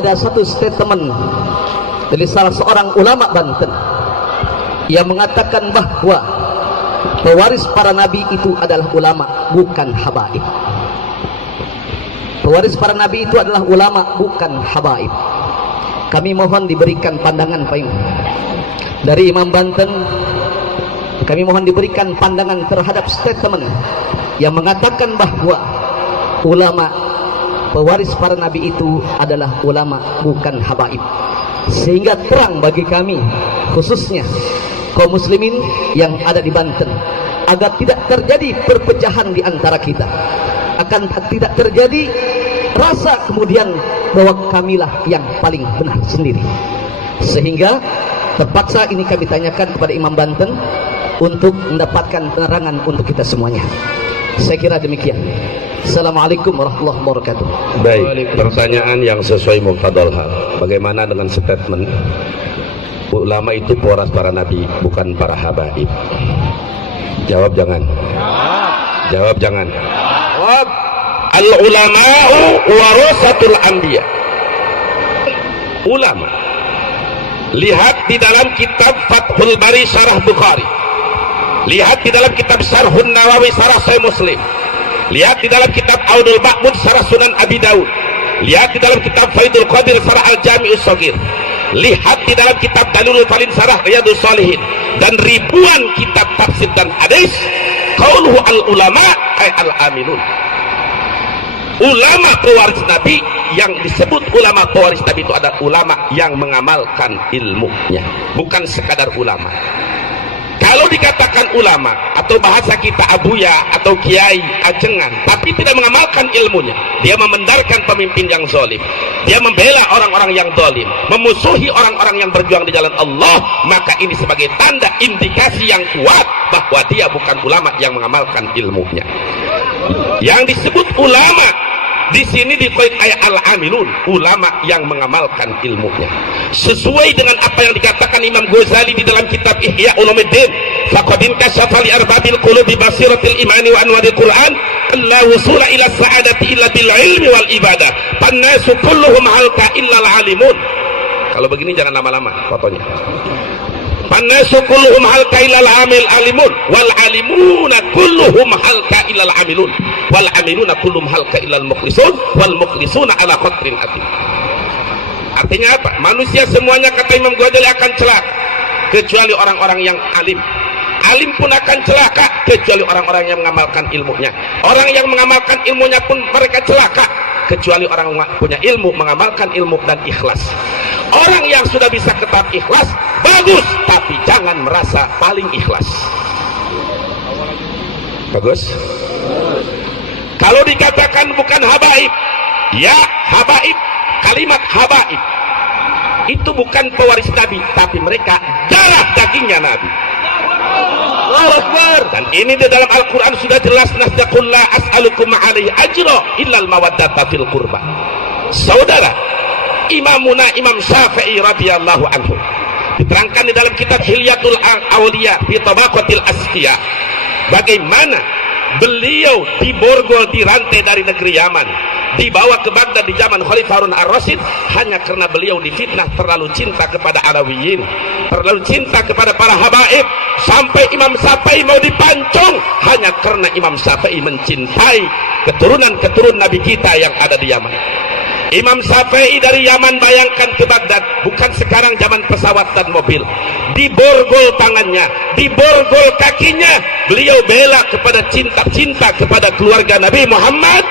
ada satu statement dari salah seorang ulama Banten yang mengatakan bahwa pewaris para nabi itu adalah ulama, bukan habaib. Pewaris para nabi itu adalah ulama, bukan habaib. Kami mohon diberikan pandangan dari Imam Banten. Kami mohon diberikan pandangan terhadap statement yang mengatakan bahwa ulama, pewaris para nabi itu adalah ulama, bukan habaib, sehingga terang bagi kami, khususnya kaum muslimin yang ada di Banten, agar tidak terjadi perpecahan di antara kita, akan tidak terjadi rasa kemudian bahwa kamilah yang paling benar sendiri. Sehingga terpaksa ini kami tanyakan kepada Imam Banten untuk mendapatkan penerangan untuk kita semuanya. Saya kira demikian. Assalamualaikum warahmatullahi wabarakatuh. Baik, pertanyaan yang sesuai muqtadal hal. Bagaimana dengan statement ulama itu pewaris para nabi, bukan para habaib? Jawab jangan. Jawab jangan. Jawab. Al ulama'u warasatul anbiya. Ulama. Lihat di dalam kitab Fathul Bari Syarah Bukhari. Lihat di dalam kitab Syarhun Nawawi Syarah Sahih Muslim. Lihat di dalam kitab Aunul Ma'bud Syarah Sunan Abi Daud. Lihat di dalam kitab Faidul Qadir Syarah Al-Jami'us Shaghir. Lihat di dalam kitab Dalilul Falin Syarah Riyadhus Shalihin, dan ribuan kitab tafsir dan hadis. Qauluhu al-ulama ay al-aminun. Ulama pewaris Nabi, yang disebut ulama pewaris Nabi itu adalah ulama yang mengamalkan ilmunya, bukan sekadar ulama. Kalau dikatakan ulama atau bahasa kita abuya atau kiai ajengan, tapi tidak mengamalkan ilmunya, dia memendarkan pemimpin yang zalim, dia membela orang-orang yang zalim, memusuhi orang-orang yang berjuang di jalan Allah, maka ini sebagai tanda indikasi yang kuat bahwa dia bukan ulama yang mengamalkan ilmunya. Yang disebut ulama di sini dikoit ayat al-amilun, ulama yang mengamalkan ilmunya, sesuai dengan apa yang dikatakan Imam Ghazali di dalam kitab Ihya Ulumuddin. Faqadin kasyafa li arbabil qulubi basiratil imani wa anwaril Qur'an alla wusula ila sa'adati illa bil ilmi wal ibadah fannasu kulluhum halka illa al-alimun. Kalau begini jangan lama-lama fotonya. Fannasu kulluhum halka illa al-amil alimun wal alimuna kulluhum halka illa al-amilun wal amiluna kulluhum halka illa al-mukhlisun wal mukhlisuna ala qadrin atim. Artinya apa? Manusia semuanya, kata Imam Ghazali, akan celaka kecuali orang-orang yang alim. Alim pun akan celaka kecuali orang-orang yang mengamalkan ilmunya. Orang yang mengamalkan ilmunya pun mereka celaka kecuali orang punya ilmu, mengamalkan ilmu dan ikhlas. Orang yang sudah bisa tetap ikhlas bagus, tapi jangan merasa paling ikhlas. Bagus. Kalau dikatakan bukan habaib, ya habaib, kalimat habaib itu bukan pewaris Nabi, tapi mereka darah dagingnya Nabi. Allahu Akbar. Dan ini di dalam Al-Quran sudah jelas, nasdaqul la as'alukum alaihi ajra illal mawaddata fil qurba. Saudara, Imamuna Imam Syafi'i radhiyallahu anhu diterangkan di dalam kitab Hilyatul Auliya fi Tabaqatil Asqiya, bagaimana beliau diborgol, dirantai dari negeri Yaman, dibawa ke Baghdad di zaman Khalifah Harun ar-Rasyid hanya karena beliau difitnah terlalu cinta kepada Alawiyin, terlalu cinta kepada para habaib, sampai Imam Syafi'i mau dipancung hanya karena Imam Syafi'i mencintai keturunan Nabi kita yang ada di Yaman. Imam Syafi'i dari Yaman, bayangkan, ke Baghdad, bukan sekarang zaman pesawat dan mobil, diborgol tangannya, diborgol kakinya, beliau bela kepada cinta kepada keluarga Nabi Muhammad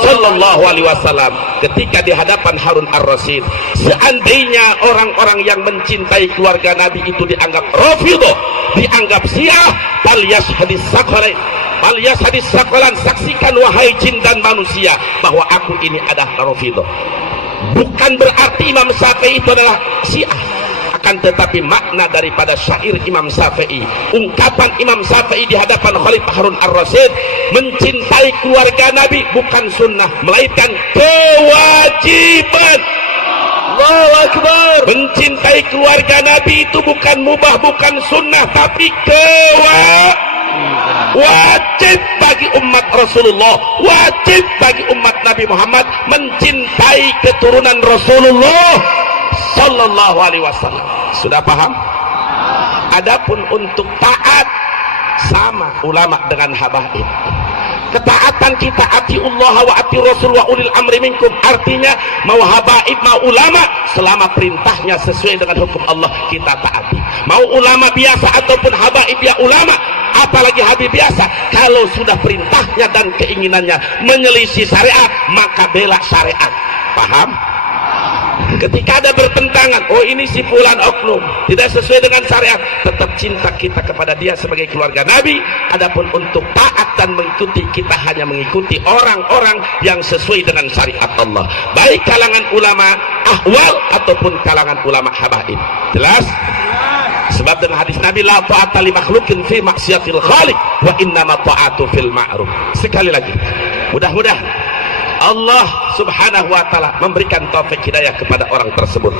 Sallallahu Alaihi Wasallam. Ketika di hadapan Harun ar-Rasyid, seandainya orang-orang yang mencintai keluarga Nabi itu dianggap Rafidhah, dianggap Syiah, falyas hadis saqalain, alias hadis saqalan, saksikan wahai jin dan manusia bahwa aku ini adalah Rafidhah. Bukan berarti Imam Syafi'i itu adalah Syiah, akan tetapi makna daripada syair Imam Syafi'i, ungkapan Imam Syafi'i di hadapan Khalifah Harun ar-Rasyid, mencintai keluarga Nabi bukan sunnah melainkan kewajiban. Allahu Akbar. Mencintai keluarga Nabi itu bukan mubah, bukan sunnah, tapi kewajiban. wajib bagi umat Rasulullah, wajib bagi umat Nabi Muhammad mencintai keturunan Rasulullah sallallahu alaihi wasallam. Sudah paham? Adapun untuk taat, sama ulama dengan habaib. Ketaatan kita atiullah wa ati rasul wa ulil amri minkum, artinya mau habaib mau ulama, selama perintahnya sesuai dengan hukum Allah kita taati. Mau ulama biasa ataupun habaib ya ulama, apalagi habib biasa, kalau sudah perintahnya dan keinginannya menyelisih syariat, maka bela syariat. Paham? Ketika ada bertentangan, oh ini si fulan oknum tidak sesuai dengan syariat, tetap cinta kita kepada dia sebagai keluarga Nabi. Adapun untuk taat dan mengikuti, kita hanya mengikuti orang-orang yang sesuai dengan syariat Allah, baik kalangan ulama ahwal ataupun kalangan ulama habaib. Jelas? Sebab dengan hadis Nabi, la ta'ata li makhlukin fi maksiatil khaliq wa innama ta'atu fil ma'ruf. Sekali lagi, mudah-mudahan Allah subhanahu wa ta'ala memberikan taufik hidayah kepada orang tersebut.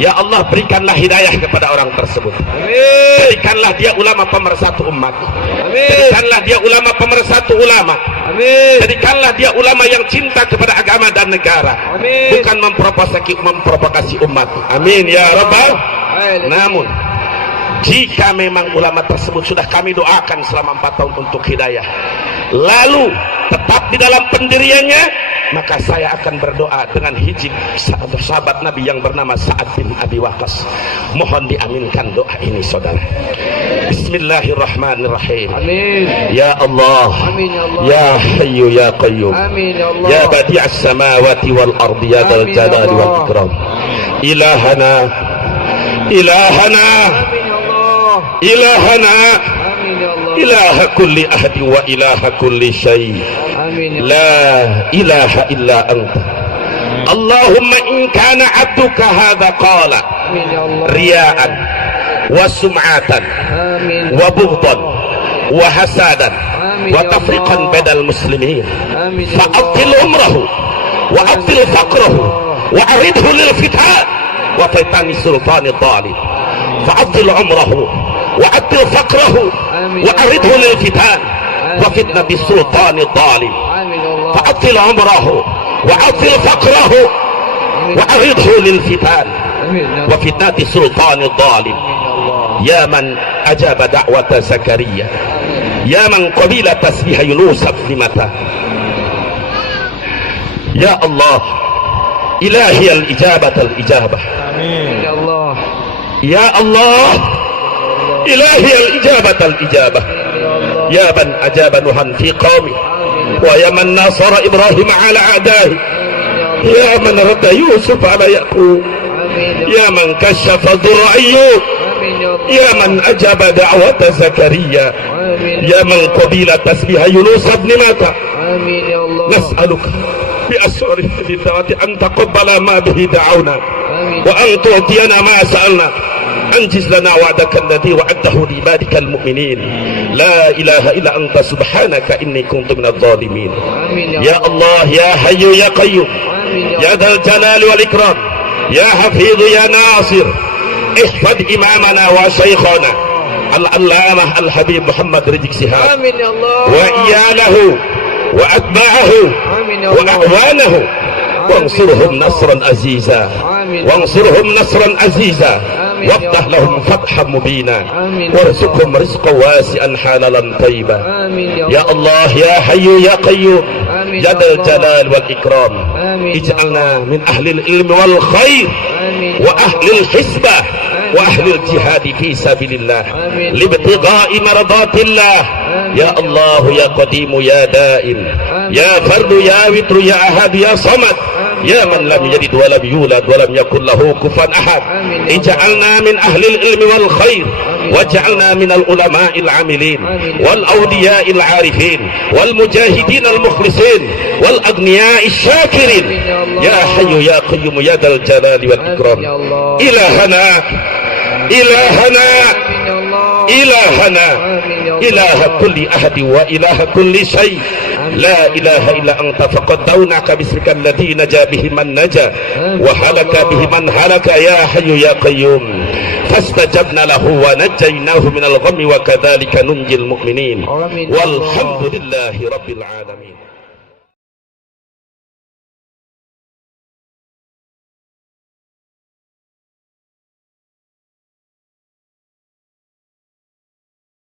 Ya Allah, berikanlah hidayah kepada orang tersebut. Amin. Berikanlah dia ulama pemersatu umat. Amin. Jadikanlah dia ulama pemersatu ulama. Amin. Jadikanlah dia ulama yang cinta kepada agama dan negara. Amin. Bukan memprovokasi umat. Amin ya rabbal. Namun jika memang ulama tersebut sudah kami doakan selama 4 tahun untuk hidayah, lalu tetap di dalam pendiriannya, maka saya akan berdoa dengan hijab sahabat Nabi yang bernama Sa'ad bin Abi Waqqas. Mohon diaminkan doa ini saudara. Bismillahirrahmanirrahim. Amin. Ya Allah. Amin ya Allah. Ya Hayyu ya Qayyum. Amin ya Allah. Ya Badi'as samawati wal ardi ya Dzal Jalali wal Ikram. Ilahana. Ilahana. Ilahana. إله كل أحد وإله كل شيء لا إله إلا أنت اللهم إن كان عبدك هذا قال رياء وسمعة وبغضا وحسادا وتفرقا بين المسلمين فأبطل عمره وأبطل فقره وأعرضه للفتان وفتن سلطان الظالم فأبطل عمره وأبطل فقره وأعرضه للفتان وفتنة السلطان الظالم فأبطل عمره وأبطل فقره وأعرضه للفتان وفتنة السلطان الظالم يا من أجاب دعوة زكريا يا من قبل تسبيح يونس بن متى يا الله إلهي الإجابة الإجابة يا الله يا الله إلهي الإجابة الإجابة يا من أجاب نوحا في قومه ويا من ناصر إبراهيم على أعدائه يا من رد يوسف على يعقوب يا من كشف ضر أيوب يا من أجاب دعوة زكريا يا من قبيل تسبيح يونس بن متى نسألك بأسرار الدعوة أن تقبل ما به دعونا وأن تعطينا ما سألنا أنجز لنا وعدك الذي وعدته لعبادك المؤمنين لا إله إلا أنت سبحانك إني كنت من الظالمين يا الله يا حي يا قيوم يا ذا الجلال والإكرام يا حفيظ يا ناصر احفظ إمامنا وشيخنا العلامة الحبيب محمد رزق سهاب وإياله وأتباعه وأعوانه وانصرهم نصرا عزيزا وانصرهم نصرا عزيزا وافتح لهم فتحا مبينا وارزقهم رزقا واسعا حلالا طيبا يا الله يا حي يا قيوم يا ذا الجلال والإكرام اجعلنا من أهل العلم والخير وأهل الحسبة وأهل الجهاد في سبيل الله لابتغاء مرضات الله يا الله يا قديم يا دائم يا فرد يا وتر يا أحد يا صمد يا من لم يلد ولم يولد ولم يكن له كفوا أحد اجعلنا من أهل العلم والخير واجعلنا من العلماء العاملين والأولياء العارفين والمجاهدين المخلصين والأغنياء الشاكرين يا حي يا قيوم يا ذا الجلال والإكرام إلهنا إلهنا إلهنا إله كل أحد وإله كل شيء لا إله إلا أنت فقد دونك باسمك الذي نجا به من نجا وهلك به من هلك يا حي يا قيوم fastajabna lahu wa najjaynahu minal ghammi wa kadzalika nunjil mu'minin. Walhamdulillahi rabbil alamin.